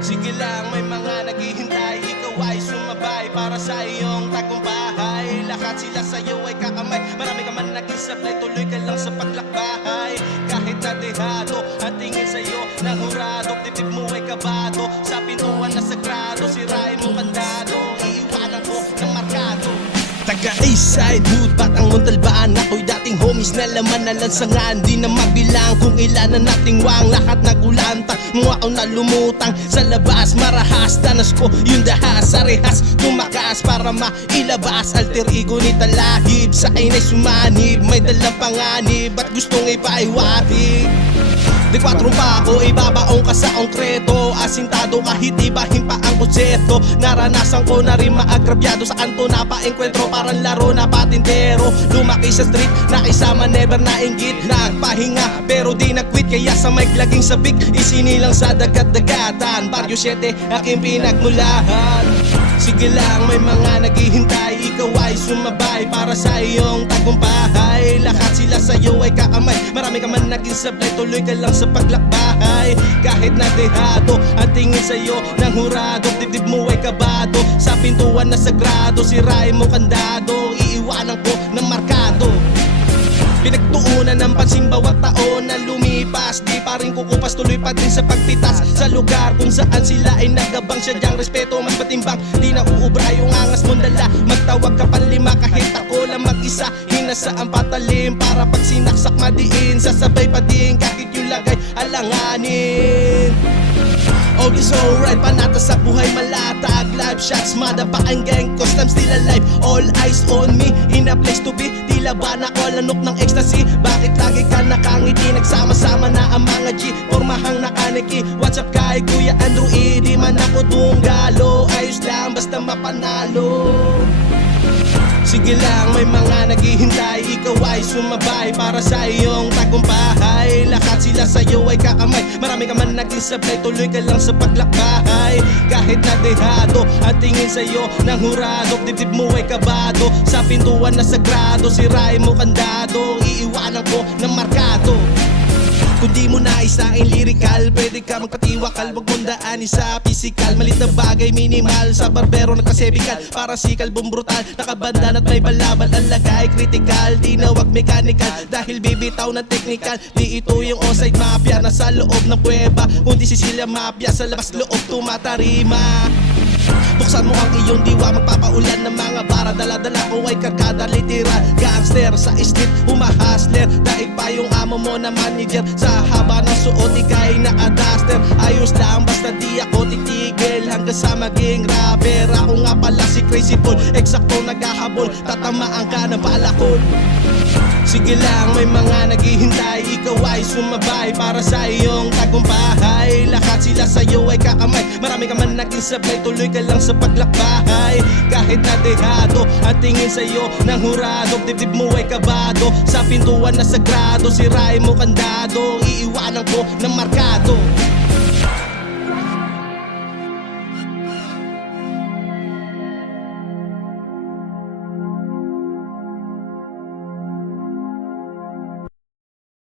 Sige lang, may mga naghihintay. Ikaw ay sumabay para sa iyong tagumpay. Lahat sila sa'yo ay kakamay. Marami ka man naging sablay Tuloy ka lang sa paglakbahay Kahit na dehado Ang tingin sa'yo ng hurado mo ay kabado. Sa pintuan na sagrado Sirain mo kandado Taga Eastside Hood, Batang Montalbaan. Ako'y dating homies na laman na lansangan. Di na mabilang kung ilan na nating wang. Lahat nagulanta, mga na lumutang. Sa labas, marahas, tanas ko yung dahas. Sa rehas, tumakas para mailabas. Alter ego ni talahib, sa akin ay sumanib. May dalang panganib, at gustong ipaiwatid Di kwatrong pa ako, ibabaong ka sa konkreto. Asintado kahit ibahin pa ang konsepto Naranasan ko na rin maagrabyado Sa kanto. Na paengkwentro Parang laro na patintero. Lumaki sa street, nakisama never na inggit Nagpahinga, pero di nag-quit. Kaya sa mic laging sabik Isinilang sa dagat-dagatan. Barrio 7, aking pinagmulahan. Sige lang, may mga naghihintay. Ikaw ay sumabay para sa iyong tagumpay. Lahat Marami ka man naging sablay Tuloy ka lang sa paglakbahay Kahit na dehado Ang tingin sa'yo ng hurado. Dibdib mo ay kabado Sa pintuan na sagrado. Sirain mo kandado Iiwanan ko ng markado. Pinagtuunan ng pansin bawat taon na lumipas. Di pa rin kukupas tuloy pa din sa pagpitas. Sa lugar kung saan sila ay nagabang Sadyang respeto mas matimbang. Di na uubra yung angas mong dala. Magtawag ka panlima kahit ako lang mag-isa Hinasa ang patalim para pag sinaksak madiin Sasabay pa din kahit yung lagay alanganin. All is alright, panata sa buhay malatag Live shots, madapa ang gang Cause I'm still alive, all eyes on me In a place to be, tila ba nakalanok ng ecstasy. Bakit lagi ka nakangiti Nagsama-sama na ang mga G Formahang nakaniki. What's up kay Kuya Andrew E Di man ako tunggalo Ayos lang basta mapanalo Sige lang, may mga naghihintay. Ikaw ay sumabay para sa iyong tagumpay. Lahat sila sa'yo ay kakamay. Marami ka man naging sablay Tuloy ka lang sa paglakbahay Kahit na dehado Ang tingin sa'yo ng hurado. Dibdib mo ay kabado. Sa pintuan na sagrado Sirain mo kandado. Iiwanan ko ng markado kung di mo nais sa akin lyrical. Pwede ka magpatiwakal Huwag mong daanin sa physical. Malit na bagay minimal. Sa barbero nagkasebikal Para si kalbong brutal Nakabandan at may balabal Ang lagay critical. Di na wag mechanical. Dahil bibitaw ng technical. Di ito yung on-site mafia Nasa loob ng kuweba. Kundi si Sicilia Mafia Sa labas loob tumatarima. Buksan mo ang iyong diwa Magpapaulan ng mga bara. Dala-dala ko ay karkada literal Gangster sa street Humahasler. Daig pa yung amo mo na manager Sa haba ng suot ikay naka-duster Ayos lang basta di ako titigil Hanggang sa maging rapper. Ako nga pala si Crazy Paul Eksakto naghahabol. Tatamaan ka ng balakon Sige lang, may mga naghihintay. Ikaw ay sumabay para sa iyong tagumpay. Lahat sila sa'yo ay kakamay Marami ka man naging sablay Tuloy ka lang sa paglakbahay Kahit na dehado Ang tingin sa'yo ng hurado Dibdib mo ay kabado. Sa pintuan na sagrado Sirain mo kandado. Iiwanan ko ng markado